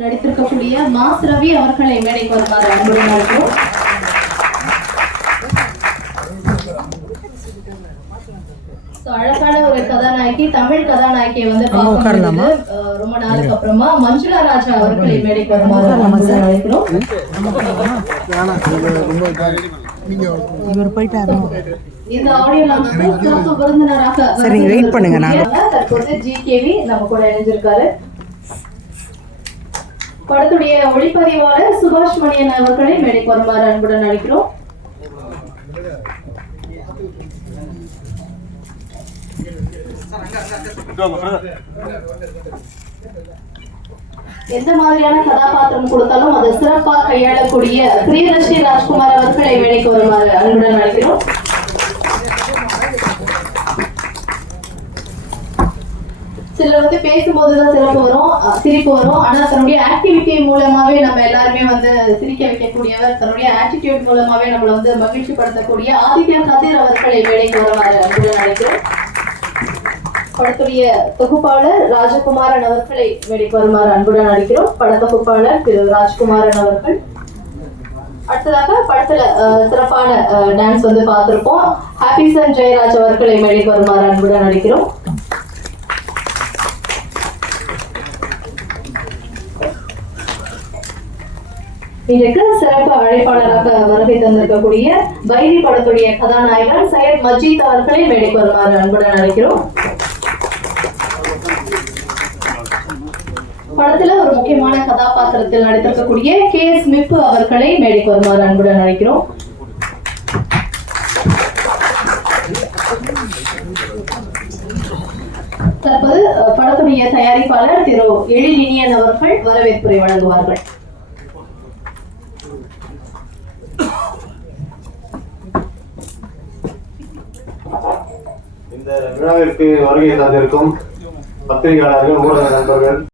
நடித்திருக்கக்கூடிய mass Ravi அவர்களை மேடைக்கு வருமாறு அன்புடன் அழைக்கிறோம். அழகான ஒரு கதாநாயகி, தமிழ் கதாநாயகியை வந்து பார்க்கும்போது ரொம்ப நாளுக்கு அப்புறமா மஞ்சுளா ராஜா அவர்களை மேடைக்கு வருமாறு அன்புடன் அழைக்கிறோம். இந்த ஆடியோ லான்ச்க்கு சிறப்பு விருந்தினராக தற்போது ஜிகேவி நம்ம கூட இணைஞ்சிருக்காரு. படத்துடைய ஒளிப்பதிவாளர் சுபாஷ் மணியன் அவர்களை மேடைக்கு வருமாறு அன்புடன் அழைக்கிறோம். எந்த மாதிரியான கதாபாத்திரம் கொடுத்தாலும் அதை சிறப்பாக கையாளக்கூடிய பிரியதர்ஷினி ராஜ்குமார் அவர்களை மேடைக்கு வருமாறு அன்புடன் அழைக்கிறோம். சிலர் வந்து பேசும்போதுதான் சிரிப்பு வரும். ஆனா தன்னுடைய ஆக்டிவிட்டி மூலமாவே நம்ம எல்லாருமே வந்து சிரிக்க வைக்கக்கூடியவர், தன்னுடைய ஆட்டிடியூட் மூலமாவே நம்மளை வந்து மகிழ்ச்சி படுத்தக்கூடிய ஆதித்யா கதிர் அவர்களை மேடைக்கு வருமாறு அன்புடன் அழைக்கிறோம். படத்துடைய தொகுப்பாளர் ராஜகுமாரன் அவர்களை மேடைக்கு வருமாறு அன்புடன் அழைக்கிறோம். பட தொகுப்பாளர் திரு ராஜ்குமாரன் அவர்கள். அடுத்ததாக படத்துல சிறப்பான டான்ஸ் வந்து பார்த்திருப்போம். ஹாப்பிசன் ஜெயராஜ் அவர்களை மேடைக்கு வருமாறு அன்புடன் அழைக்கிறோம். இன்றைக்கு சிறப்பு அழைப்பாளராக வருகை தந்திருக்கக்கூடிய பைரி படத்துடைய கதாநாயகன் சையத் மஜீத் அவர்களை மேடைக்கு வருமாறு அன்புடன் அழைக்கிறோம். படத்துல ஒரு முக்கியமான கதாபாத்திரத்தில் நடித்திருக்கக்கூடிய KS மிப்பு அவர்களை மேடைக்கு வருமாறு அன்புடன் அழைக்கிறோம். தற்போது படத்துடைய தயாரிப்பாளர் திரு எழிலினியன் அவர்கள் வரவேற்புரை வழங்குவார்கள். இந்த விழாவிற்கு வருகை தந்திருக்கும் பத்திரிகையாளர்கள், ஊடக நண்பர்கள்